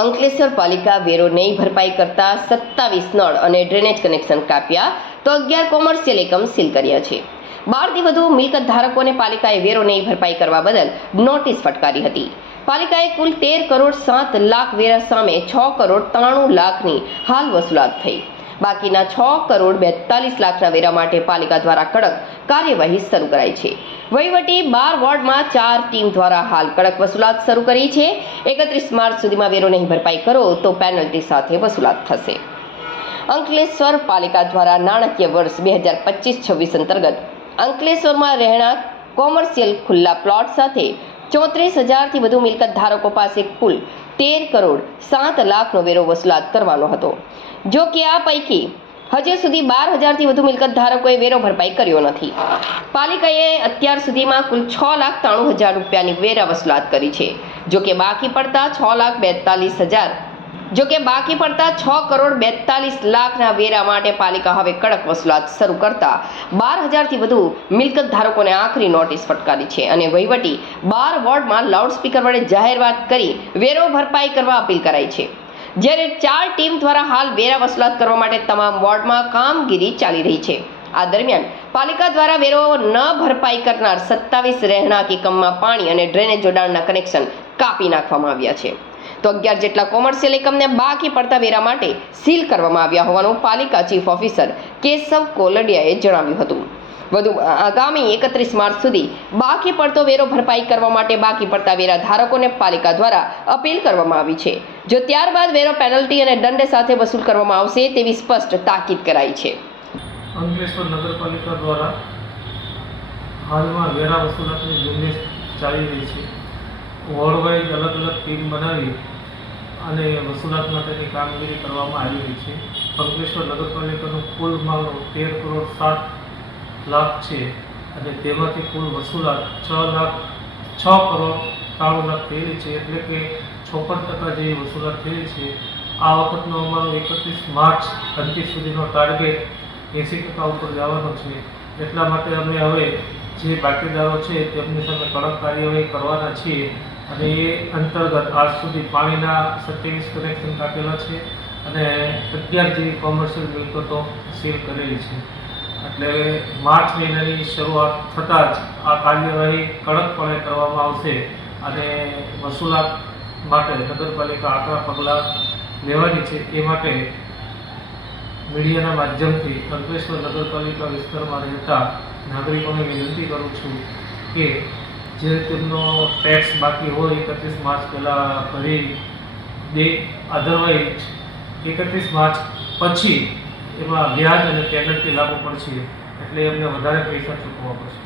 અંકલેશ્વર પાલિકા વેરો નહીં ભરપાઈ કરતા 27 નળ અને ડ્રેનેજ કનેક્શન કાપ્યા તો 11 કોમર્શિયલ એકમ સીલ કર્યા છે। 12 થી વધુ મિલકત ધારકોને પાલિકાએ વેરો નહીં ભરપાઈ કરવા બદલ નોટિસ ફટકારી હતી। પાલિકાએ કુલ 13 કરોડ 7 લાખ વેરા સામે 6 કરોડ 93 લાખની હાલ વસૂલાત થઈ। બાકીના 6 કરોડ 42 લાખના વેરા માટે પાલિકા દ્વારા કડક કાર્યવાહી શરૂ કરાઈ છે। વહીવટી 12 વોર્ડમાં 4 ટીમ દ્વારા હાલ કડક વસૂલાત શરૂ કરી છે। 31 માર્ચ સુધીમાં વેરો નહીં ભરપાઈ કરો તો પેનલ્ટી સાથે વસૂલાત થશે। અંકલેશ્વર પાલિકા દ્વારા નાણાકીય વર્ષ 2025-26 અંતર્ગત અંકલેશ્વરમાં રહેણાંક કોમર્શિયલ ખુલ્લા પ્લોટ સાથે 34,000થી વધુ મિલકત ધારકો પાસે કુલ 13 કરોડ 7 લાખનો વેરો વસૂલાત કરવાનો હતો। જો કે આ પૈકી હજુ સુધી 12,000થી વધુ મિલકત ધારકોએ વેરો ભરપાઈ કર્યો નથી। પાલિકાએ અત્યાર સુધીમાં કુલ 6,93,000 રૂપિયાની વેરા વસૂલાત કરી છે। જો કે બાકી પડતા 6 કરોડ 42 લાખના વેરા માટે પાલિકા હવે કડક વસૂલાત શરૂ કરતા 12,000થી વધુ મિલકત ધારકોને આખરી નોટિસ ફટકારી છે અને વહીવટી 12 વોર્ડમાં લાઉડસ્પીકર વડે જાહેરાત કરી વેરો ભરપાઈ કરવા અપીલ કરાઈ છે। જ્યારે 4 ટીમ દ્વારા હાલ વેરા વસૂલાત કરવા માટે તમામ વોર્ડમાં કામગીરી ચાલી રહી છે। આ દરમિયાન પાલિકા દ્વારા વેરો ન ભરપાઈ કરનાર 27 રહેણાંક એકમમાં પાણી અને ડ્રેનેજ જોડાણના કનેક્શન કાપી નાખવામાં આવ્યા છે તો 11 જેટલા કોમર્શિયલ એકમને બાકી પડતા વેરા માટે સીલ કરવામાં આવ્યા હોવાનું પાલિકા ચીફ ઓફિસર કેશવ કોલડિયાએ જણાવ્યું હતું। વધુમાં આગામી 31 માર્ચ સુધી બાકી પડતો વેરો ભરપાઈ કરવા માટે બાકી પડતા વેરા ધારકોને પાલિકા દ્વારા અપીલ કરવામાં આવી છે। જો ત્યારબાદ વેરો પેનલ્ટી અને દંડ સાથે વસૂલ કરવામાં આવશે તેવી સ્પષ્ટ તાકીદ કરાઈ છે। અંકલેશ્વર નગરપાલિકા દ્વારા હાલમાં વેરા વસૂલાતની ઝુંબેશ ચાલી રહી છે। વોર્ડ વાઇઝ અલગ અલગ ટીમ બનાવી અને વસૂલાત માટેની કામગીરી કરવામાં આવી રહી છે। અંકલેશ્વર નગરપાલિકાનું કુલ માલ 13 કરોડ 7 લાખ છે અને તેમાંથી કુલ વસૂલાત 6 કરોડ 93 લાખ થયેલી છે, એટલે કે 56% જેવી વસૂલાત થયેલી છે। આ વખતનો અમારો 31 માર્ચ અંતિમ સુધીનો ટાર્ગેટ 80% ઉપર જવાનો છે। એટલા માટે અમે હવે જે બાકીદારો છે તેમની સામે કડક કાર્યવાહી કરવાના છીએ અને એ અંતર્ગત આજ સુધી પાણીના 27 કનેક્શન કાપેલા છે અને 11 જેવી કોમર્શિયલ મિલકતો સીલ કરેલી છે। એટલે માર્ચ મહિનાની શરૂઆત થતાં જ આ કાર્યવાહી કડકપણે કરવામાં આવશે અને વસૂલાત માટે નગરપાલિકા આગળ પગલાં લેવાની છે। એ માટે મીડિયાના માધ્યમથી અંકલેશ્વર નગરપાલિકા વિસ્તારમાં રહેતા નાગરિકોને વિનંતી કરું છું કે જે તેમનો ટેક્સ બાકી હોય 31 માર્ચ પહેલાં ભરી દે, અધરવાઇઝ 31 માર્ચ પછી એમાં વ્યાજ અને પેનલ્ટી લાગુ પડશે, એટલે એમને વધારે પૈસા ચૂકવવા પડશે।